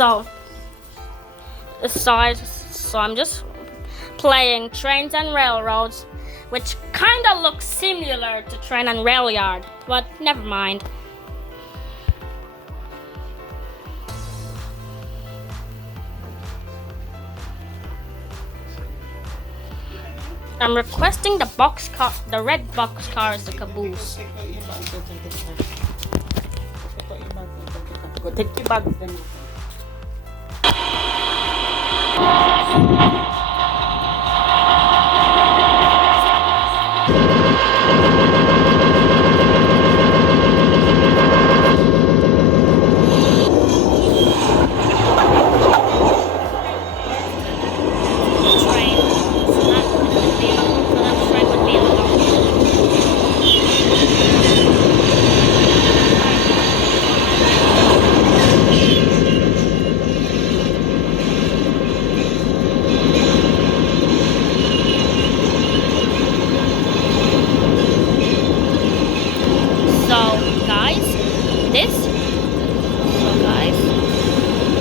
So I'm just playing Trains and Railroads, which kind of looks similar to Train and Rail Yard, but never mind. I'm requesting the red boxcar is the caboose. Go take your bags then.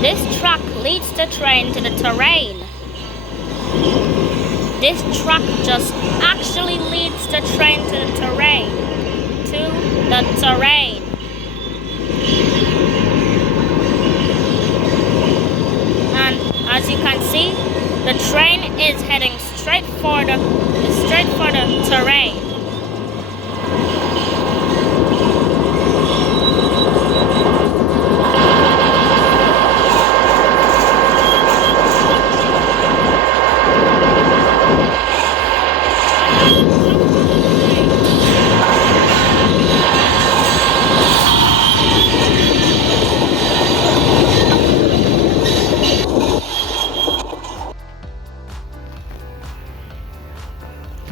This truck leads the train to the terrain. This truck just actually leads the train to the terrain. And as you can see, the train is heading straight for the terrain.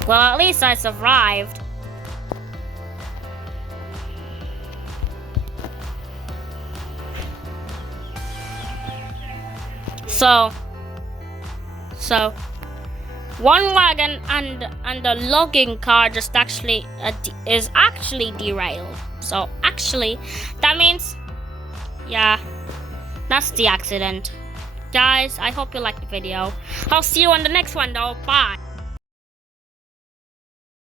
Well, at least I survived. So one wagon and the logging car just is actually derailed. So actually, that means, yeah, that's the accident. Guys, I hope you liked the video. I'll see you on the next one though. Bye.